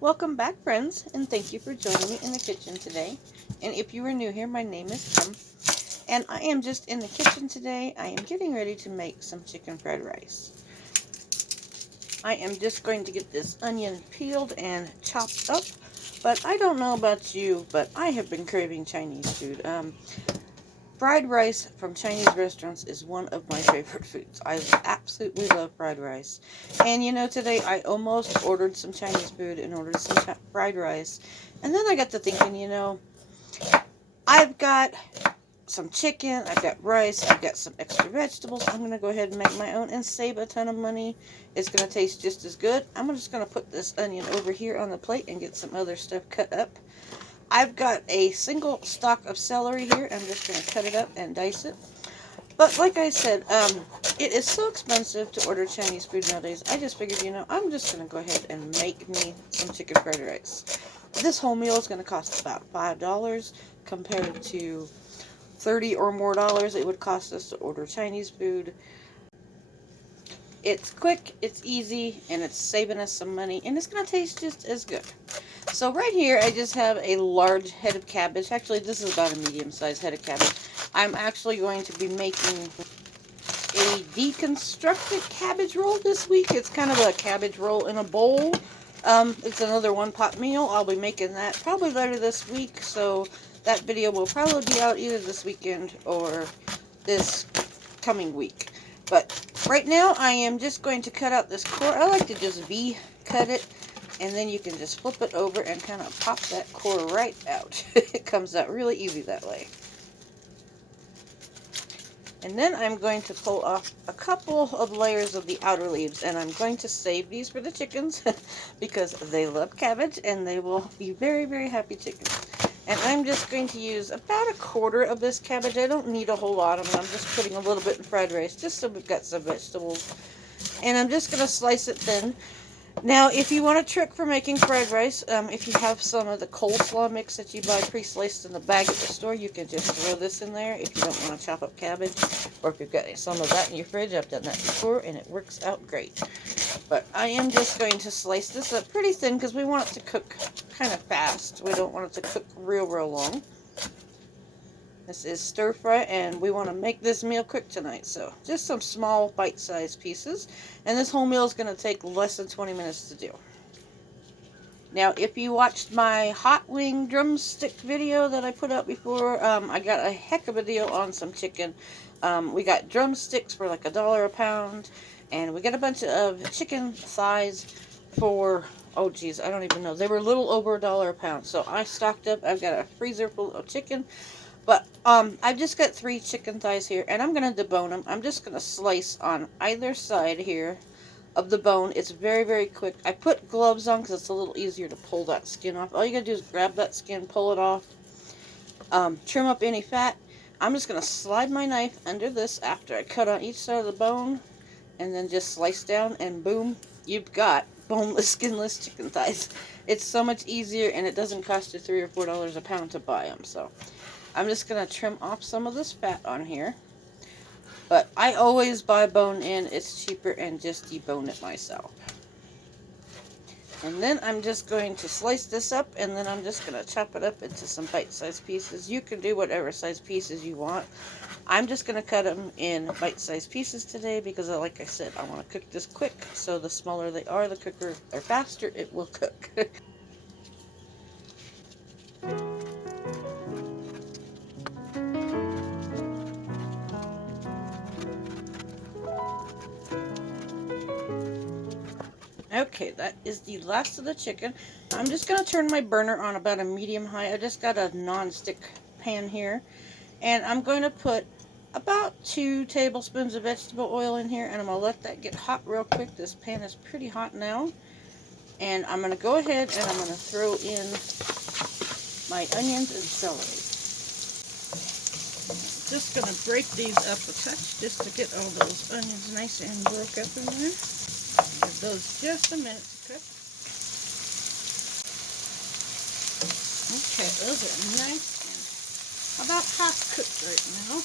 Welcome back, friends, and thank you for joining me in the kitchen today. And if you are new here, my name is Kim, and I am just in the kitchen today. I am getting ready to make some chicken fried rice. I am just going to get this onion peeled and chopped up, but I don't know about you, but I have been craving Chinese food. Fried rice from Chinese restaurants is one of my favorite foods. I absolutely love fried rice. And you know, today I almost ordered some Chinese food and ordered some fried rice. And then I got to thinking, I've got some chicken, I've got rice, I've got some extra vegetables. I'm going to go ahead and make my own and save a ton of money. It's going to taste just as good. I'm just going to put this onion over here on the plate and get some other stuff cut up. I've got a single stalk of celery here. I'm just going to cut it up and dice it. But like I said, it is so expensive to order Chinese food nowadays. I just figured, I'm just going to go ahead and make me some chicken fried rice. This whole meal is going to cost about $5 compared to $30 or more it would cost us to order Chinese food. It's quick, it's easy, and it's saving us some money, and it's going to taste just as good. So right here, I just have a large head of cabbage. Actually, this is about a medium-sized head of cabbage. I'm actually going to be making a deconstructed cabbage roll this week. It's kind of a cabbage roll in a bowl. It's another one-pot meal. I'll be making that probably later this week, so that video will probably be out either this weekend or this coming week. But right now, I am just going to cut out this core. I like to just V-cut it, and then you can just flip it over and kind of pop that core right out. It comes out really easy that way. And then I'm going to pull off a couple of layers of the outer leaves, and I'm going to save these for the chickens because they love cabbage and they will be very, very happy chickens. And I'm just going to use about a quarter of this cabbage. I don't need a whole lot of them. I'm just putting a little bit in fried rice just so we've got some vegetables. And I'm just going to slice it thin. Now, if you want a trick for making fried rice, if you have some of the coleslaw mix that you buy pre-sliced in the bag at the store, you can just throw this in there if you don't want to chop up cabbage. Or if you've got some of that in your fridge, I've done that before, and it works out great. But I am just going to slice this up pretty thin because we want it to cook kind of fast. We don't want it to cook real long. This is stir fry, and we want to make this meal quick tonight. So just some small bite-sized pieces. And this whole meal is going to take less than 20 minutes to do. Now, if you watched my hot wing drumstick video that I put out before, I got a heck of a deal on some chicken. We got drumsticks for like $1 a pound. And we got a bunch of chicken thighs for, oh geez, I don't even know. They were a little over $1 a pound. So I stocked up. I've got a freezer full of chicken. But I've just got 3 chicken thighs here, and I'm going to debone them. I'm just going to slice on either side here of the bone. It's very, very quick. I put gloves on because it's a little easier to pull that skin off. All you got to do is grab that skin, pull it off, trim up any fat. I'm just going to slide my knife under this after I cut on each side of the bone, and then just slice down, and boom, you've got boneless, skinless chicken thighs. It's so much easier, and it doesn't cost you $3 or $4 a pound to buy them, so I'm just going to trim off some of this fat on here. But I always buy bone in. It's cheaper and just debone it myself. And then I'm just going to slice this up, and then I'm just going to chop it up into some bite-sized pieces. You can do whatever size pieces you want. I'm just going to cut them in bite-sized pieces today because, like I said, I want to cook this quick. So the smaller they are, the quicker or faster it will cook. Okay, that is the last of the chicken. I'm just going to turn my burner on about a medium high. I just got a non-stick pan here. And I'm going to put about 2 tablespoons of vegetable oil in here. And I'm going to let that get hot real quick. This pan is pretty hot now. And I'm going to go ahead and I'm going to throw in my onions and celery. Just going to break these up a touch just to get all those onions nice and broke up in there. Give those just a minute to cook. Okay, those are nice and about half cooked right now.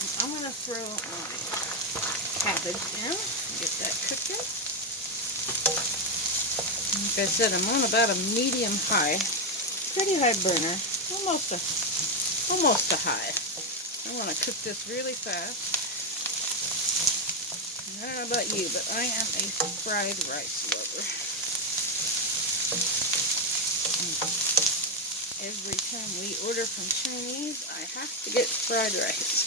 And I'm going to throw my cabbage in and get that cooking. I said, I'm on about a medium high, pretty high burner, almost a high. I want to cook this really fast. I don't know about you, but I am a fried rice lover. Every time we order from Chinese, I have to get fried rice.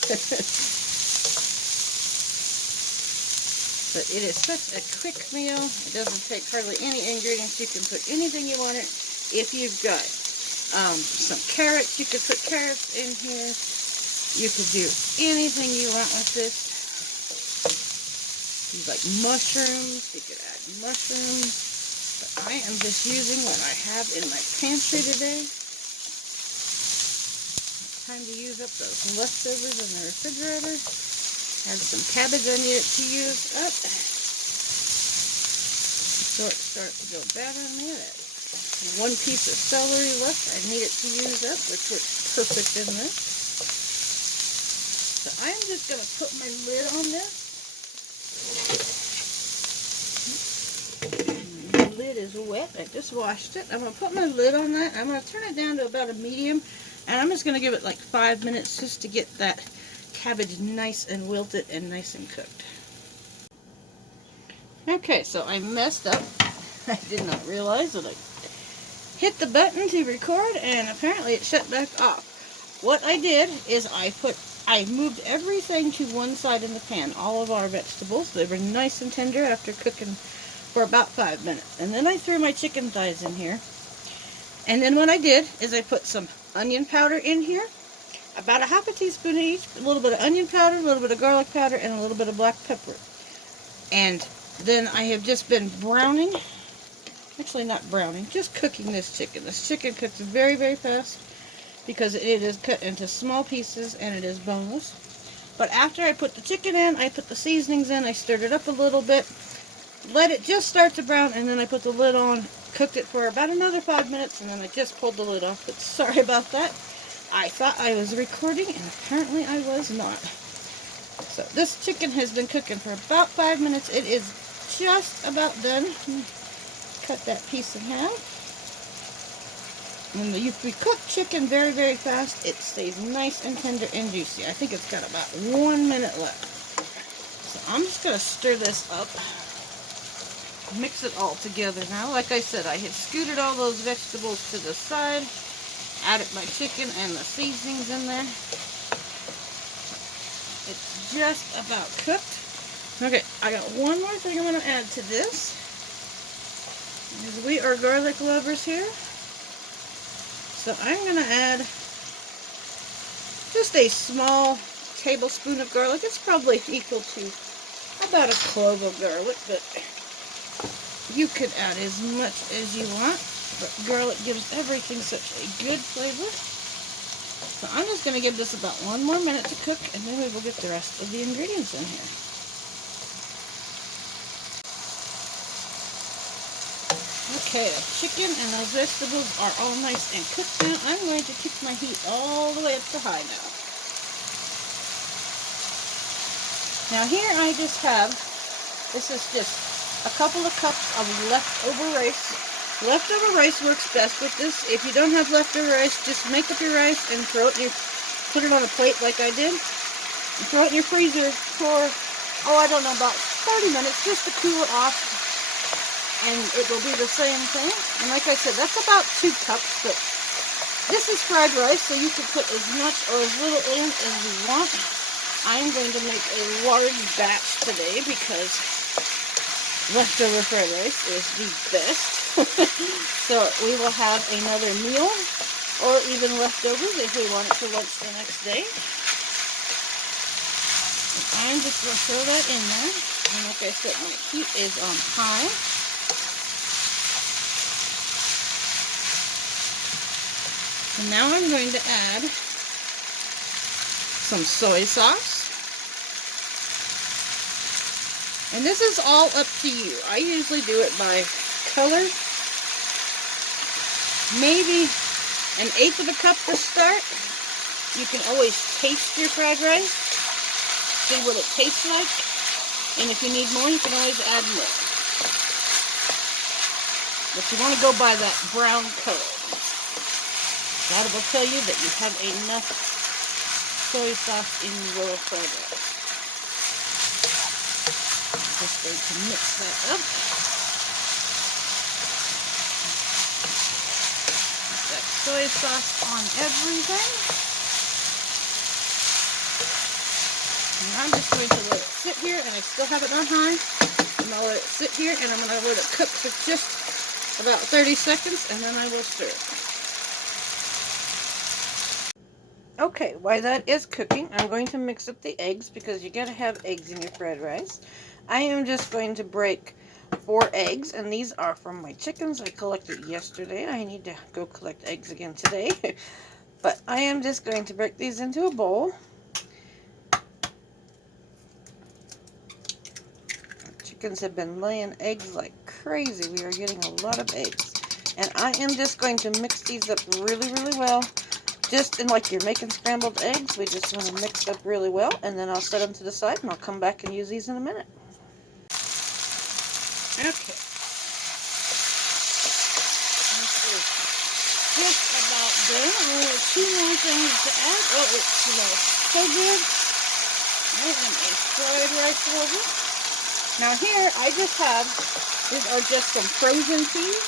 But it is such a quick meal. It doesn't take hardly any ingredients. You can put anything you want in. If you've got some carrots, you could put carrots in here. You could do anything you want with this. You like mushrooms, you could add mushrooms. But I am just using what I have in my pantry today. Time to use up those leftovers in the refrigerator. Add some cabbage I need it to use up. So it starts to go bad on me. That one piece of celery left I need it to use up, which works perfect in this. So I'm just going to put my lid on this. The lid is wet. I just washed it. I'm going to put my lid on that. I'm going to turn it down to about a medium. And I'm just going to give it like 5 minutes just to get that cabbage nice and wilted and nice and cooked. Okay, so I messed up. I did not realize that I hit the button to record and apparently it shut back off. What I did is I moved everything to one side in the pan, all of our vegetables. They were nice and tender after cooking for about 5 minutes. And then I threw my chicken thighs in here. And then what I did is I put some onion powder in here, about a half a teaspoon each, a little bit of onion powder, a little bit of garlic powder, and a little bit of black pepper. And then I have just been browning, actually not browning, just cooking this chicken. This chicken cooks very, very fast because it is cut into small pieces and it is boneless. But after I put the chicken in, I put the seasonings in, I stirred it up a little bit, let it just start to brown, and then I put the lid on, cooked it for about another 5 minutes, and then I just pulled the lid off. But sorry about that. I thought I was recording, and apparently I was not. So this chicken has been cooking for about 5 minutes. It is just about done. Cut that piece in half. And if we cook chicken very, very fast, it stays nice and tender and juicy. I think it's got about 1 minute left. So I'm just going to stir this up. Mix it all together now. Like I said, I had scooted all those vegetables to the side, added my chicken and the seasonings in there. It's just about cooked. Okay, I got one more thing I'm going to add to this. Because we are garlic lovers here. So I'm going to add just a small tablespoon of garlic. It's probably equal to about a clove of garlic, but you could add as much as you want, but garlic gives everything such a good flavor. So I'm just going to give this about 1 more minute to cook, and then we will get the rest of the ingredients in here. Okay, the chicken and those vegetables are all nice and cooked now. I'm going to keep my heat all the way up to high now. Now here I just have, this is just a couple of cups of leftover rice. Leftover rice works best with this. If you don't have leftover rice, just make up your rice and put it on a plate like I did. And throw it in your freezer for, I don't know, about 30 minutes just to cool it off. And it will be the same thing. And like I said, that's about 2 cups, but this is fried rice, so you can put as much or as little in as you want. I'm going to make a large batch today because leftover fried rice is the best. So we will have another meal or even leftovers if we want it for lunch the next day. And I'm just going to throw that in there. And like I said, my heat is on high. And now I'm going to add some soy sauce. And this is all up to you. I usually do it by color. Maybe 1/8 of a cup to start. You can always taste your fried rice. See what it tastes like. And if you need more, you can always add more. But you want to go by that brown color. That will tell you that you have enough soy sauce in your fried rice. I'm just going to mix that up. Put that soy sauce on everything. And I'm just going to let it sit here, and I still have it on high. And I'll let it sit here, and I'm going to let it cook for just about 30 seconds, and then I will stir it. Okay, while that is cooking, I'm going to mix up the eggs because you gotta have eggs in your fried rice. I am just going to break 4 eggs, and these are from my chickens I collected yesterday. I need to go collect eggs again today. But I am just going to break these into a bowl. Chickens have been laying eggs like crazy. We are getting a lot of eggs. And I am just going to mix these up really, really well. Just in like you're making scrambled eggs, we just want to mix up really well. And then I'll set them to the side, and I'll come back and use these in a minute. Okay. This is just about done. Only 2 more things to add. Oh, it smells so good. I am a fried rice lover. Now here, I just have, these are just some frozen peas.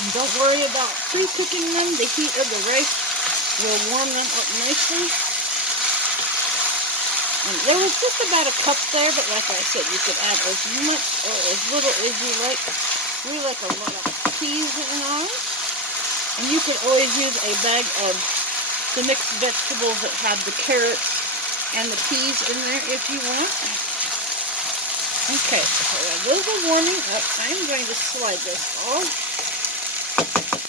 And don't worry about pre-cooking them. The heat of the rice will warm them up nicely. And there was just about a cup there, but like I said, you could add as much or as little as you like. We like a lot of peas in ours. And you could always use a bag of the mixed vegetables that have the carrots and the peas in there if you want. Okay, so while those are warming up, I'm going to slide this all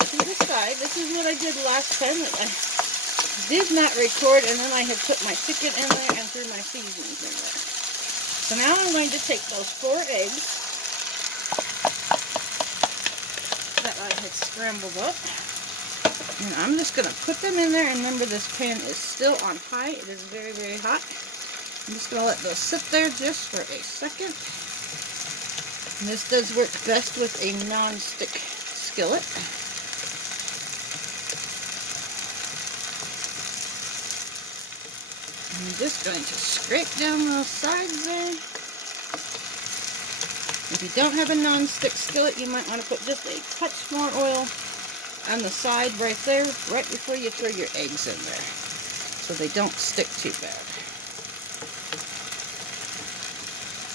to the side. This is what I did last time. I did not record, and then I had put my chicken in there and threw my seasonings in there. So now I'm going to take those 4 eggs that I had scrambled up, and I'm just going to put them in there. And remember, this pan is still on high. It is very, very hot. I'm just going to let those sit there just for a second. And this does work best with a non-stick skillet. I'm just going to scrape down those sides there. If you don't have a non-stick skillet, you might want to put just a touch more oil on the side right there, right before you throw your eggs in there, so they don't stick too bad.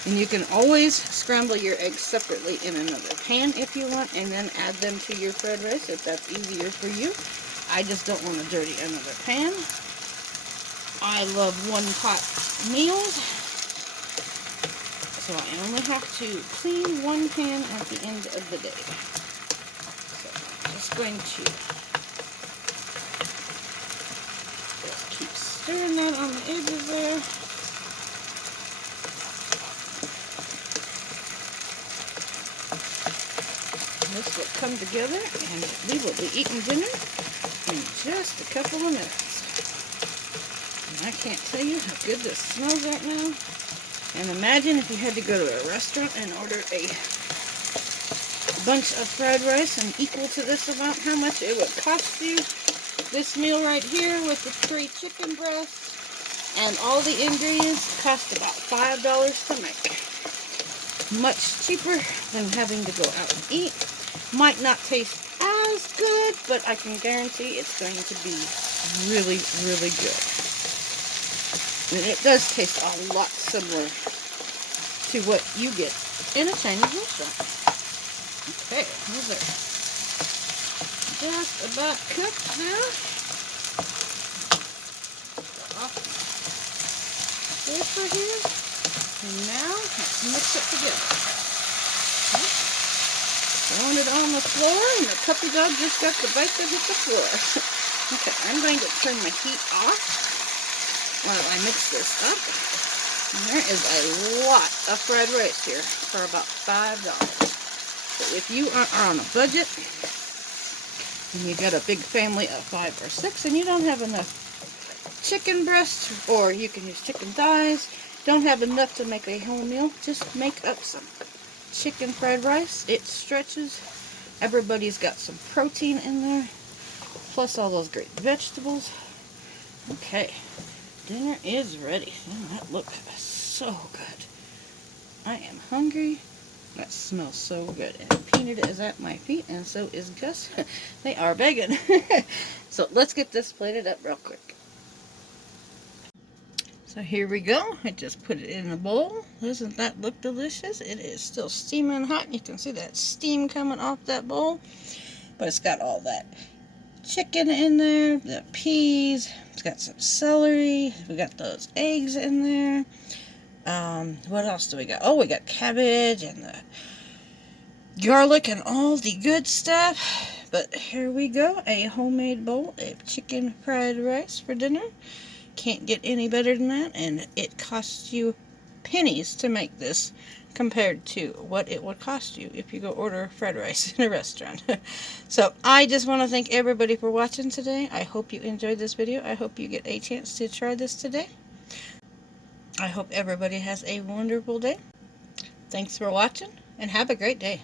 And you can always scramble your eggs separately in another pan if you want, and then add them to your fried rice if that's easier for you. I just don't want to dirty another pan. I love one-pot meals, so I only have to clean 1 pan at the end of the day. So I'm just going to just keep stirring that on the edges there. This will come together, and we will be eating dinner in just a couple of minutes. I can't tell you how good this smells right now. And imagine if you had to go to a restaurant and order a bunch of fried rice and equal to this amount, how much it would cost you. This meal right here with the 3 chicken breasts and all the ingredients cost about $5 to make. Much cheaper than having to go out and eat. Might not taste as good, but I can guarantee it's going to be really, really good. And it does taste a lot similar to what you get in a Chinese restaurant. Okay, those are just about cooked now. Off the paper here. And now, let's mix it together. Okay. Throwing it on the floor, and the puppy dog just got the bite that hit the floor. Okay, I'm going to turn my heat off while I mix this up. And there is a lot of fried rice here for about $5. So if you are on a budget and you got a big family of 5 or 6 and you don't have enough chicken breasts, or you can use chicken thighs, don't have enough to make a whole meal, just make up some chicken fried rice. It stretches. Everybody's got some protein in there, plus all those great vegetables. Okay, dinner is ready. Oh, that looks so good. I am hungry. That smells so good. And Peanut is at my feet, and so is Gus. They are begging. So let's get this plated up real quick. So here we go. I just put it in the bowl. Doesn't that look delicious? It is still steaming hot. You can see that steam coming off that bowl. But it's got all that chicken in there, the peas. It's got some celery. We got those eggs in there. What else do we got? Oh, we got cabbage and the garlic and all the good stuff. But here we go. A homemade bowl of chicken fried rice for dinner. Can't get any better than that, and it costs you pennies to make this compared to what it would cost you if you go order fried rice in a restaurant. So I just want to thank everybody for watching today. I hope you enjoyed this video. I hope you get a chance to try this today. I hope everybody has a wonderful day. Thanks for watching, and have a great day.